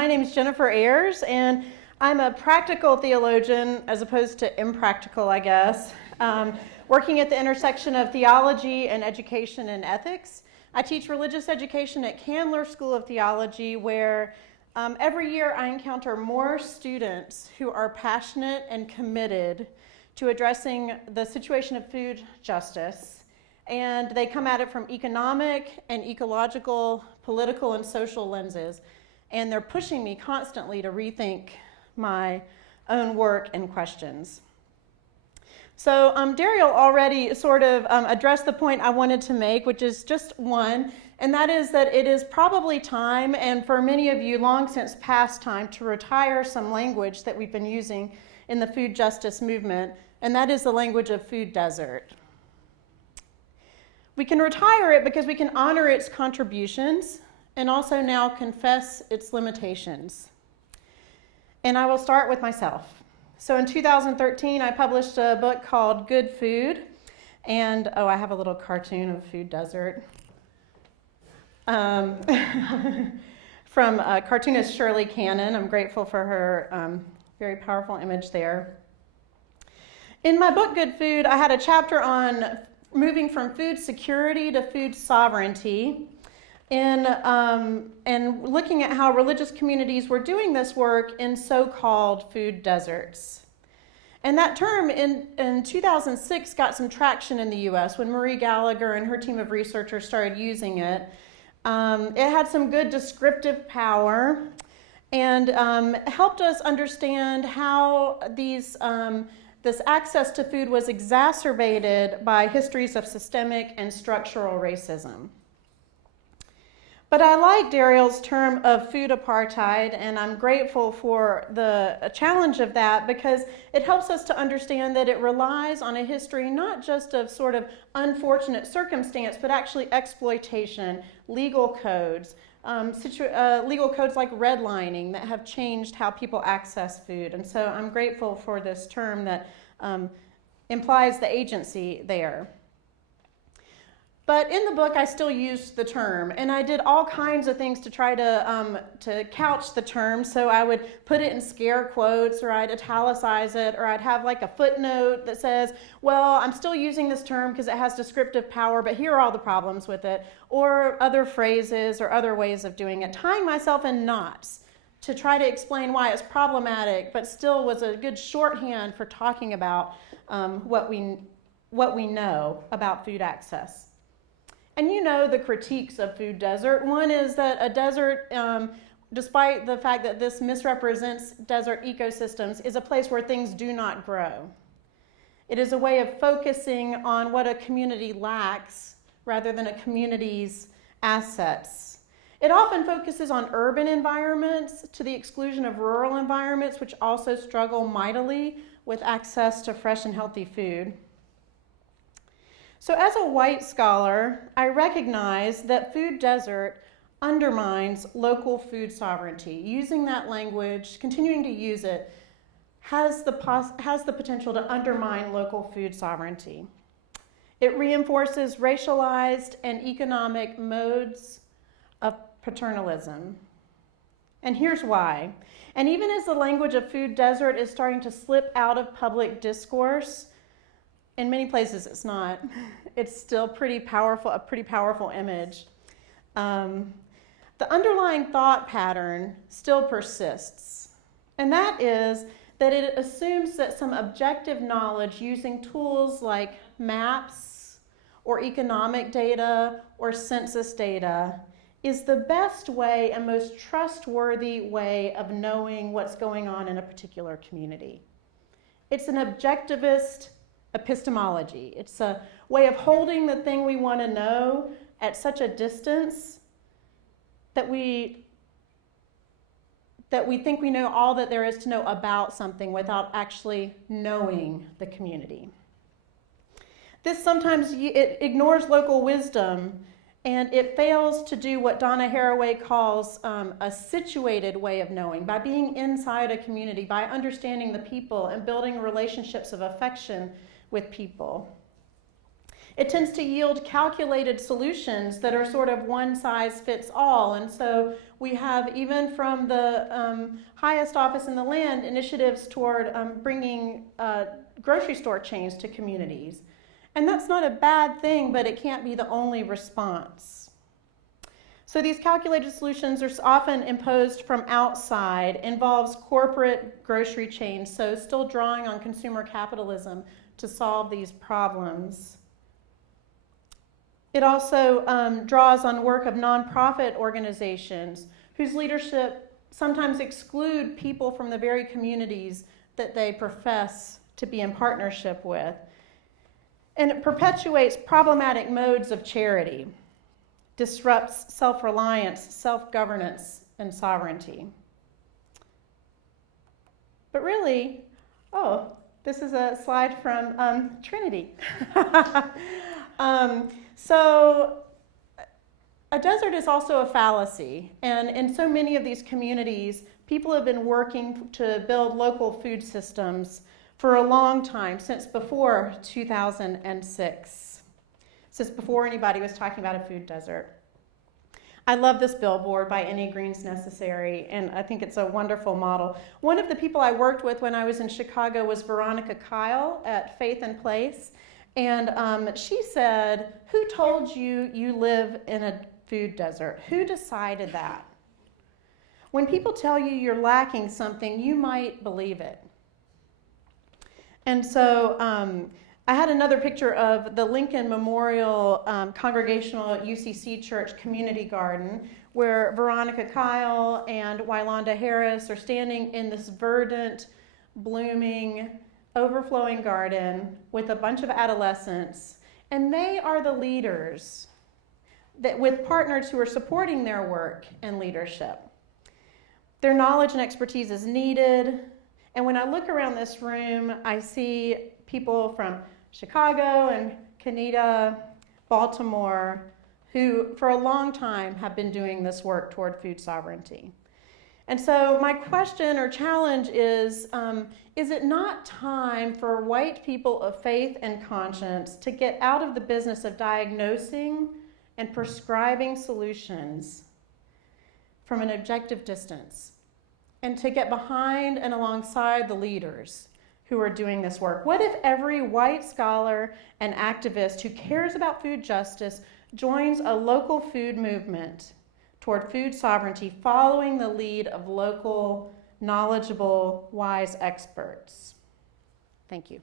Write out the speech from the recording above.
My name is Jennifer Ayres, and I'm a practical theologian as opposed to impractical, I guess, working at the intersection of theology and education and ethics. I teach religious education at Candler School of Theology, where every year I encounter more students who are passionate and committed to addressing the situation of food justice. And they come at it from economic and ecological, political and social lenses. And they're pushing me constantly to rethink my own work and questions. So Daryl already sort of addressed the point I wanted to make, which is just one, and that is that it is probably time, and for many of you long since past time, to retire some language that we've been using in the food justice movement, and that is the language of food desert. We can retire it because we can honor its contributions and also now confess its limitations. And I will start with myself. So in 2013, I published a book called Good Food. And, I have a little cartoon of food desert from cartoonist Shirley Cannon. I'm grateful for her very powerful image there. In my book, Good Food, I had a chapter on moving from food security to food sovereignty, and looking at how religious communities were doing this work in so-called food deserts. And that term in 2006 got some traction in the U.S. when Marie Gallagher and her team of researchers started using it. It had some good descriptive power and helped us understand how this access to food was exacerbated by histories of systemic and structural racism. But I like Daryl's term of food apartheid, and I'm grateful for the challenge of that because it helps us to understand that it relies on a history not just of sort of unfortunate circumstance, but actually exploitation, legal codes like redlining that have changed how people access food. And so I'm grateful for this term that implies the agency there. But in the book, I still used the term, and I did all kinds of things to try to couch the term. So I would put it in scare quotes, or I'd italicize it, or I'd have like a footnote that says, well, I'm still using this term because it has descriptive power, but here are all the problems with it, or other phrases or other ways of doing it, tying myself in knots to try to explain why it's problematic, but still was a good shorthand for talking about what we know about food access. And you know the critiques of food desert. One is that a desert, despite the fact that this misrepresents desert ecosystems, is a place where things do not grow. It is a way of focusing on what a community lacks rather than a community's assets. It often focuses on urban environments to the exclusion of rural environments, which also struggle mightily with access to fresh and healthy food. So as a white scholar, I recognize that food desert undermines local food sovereignty. Using that language, continuing to use it, has the potential to undermine local food sovereignty. It reinforces racialized and economic modes of paternalism. And here's why. And even as the language of food desert is starting to slip out of public discourse, in many places it's not. It's still a pretty powerful image. The underlying thought pattern still persists, and that is that it assumes that some objective knowledge using tools like maps or economic data or census data is the best way and most trustworthy way of knowing what's going on in a particular community. It's an objectivist epistemology. It's a way of holding the thing we want to know at such a distance that we think we know all that there is to know about something without actually knowing the community. This sometimes it ignores local wisdom, and it fails to do what Donna Haraway calls a situated way of knowing, by being inside a community, by understanding the people and building relationships of affection with people. It tends to yield calculated solutions that are sort of one size fits all. And so we have, even from the highest office in the land, initiatives toward bringing grocery store chains to communities. And that's not a bad thing, but it can't be the only response. So these calculated solutions are often imposed from outside, involves corporate grocery chains, so still drawing on consumer capitalism to solve these problems. It also draws on work of nonprofit organizations whose leadership sometimes exclude people from the very communities that they profess to be in partnership with. And it perpetuates problematic modes of charity, disrupts self-reliance, self-governance, and sovereignty. But really, this is a slide from Trinity. So a desert is also a fallacy, and in so many of these communities, people have been working to build local food systems for a long time, since before 2006, since before anybody was talking about a food desert. I love this billboard, by Any Greens Necessary, and I think it's a wonderful model. One of the people I worked with when I was in Chicago was Veronica Kyle at Faith and Place. And she said, "Who told you you live in a food desert? Who decided that? When people tell you you're lacking something, you might believe it." And so I had another picture of the Lincoln Memorial Congregational UCC Church Community Garden, where Veronica Kyle and Wylonda Harris are standing in this verdant, blooming, overflowing garden with a bunch of adolescents, and they are the leaders with partners who are supporting their work and leadership. Their knowledge and expertise is needed, and when I look around this room, I see people from Chicago and Canada, Baltimore, who for a long time have been doing this work toward food sovereignty. And so my question or challenge is it not time for white people of faith and conscience to get out of the business of diagnosing and prescribing solutions from an objective distance, and to get behind and alongside the leaders who are doing this work? What if every white scholar and activist who cares about food justice joins a local food movement toward food sovereignty, following the lead of local, knowledgeable, wise experts? Thank you.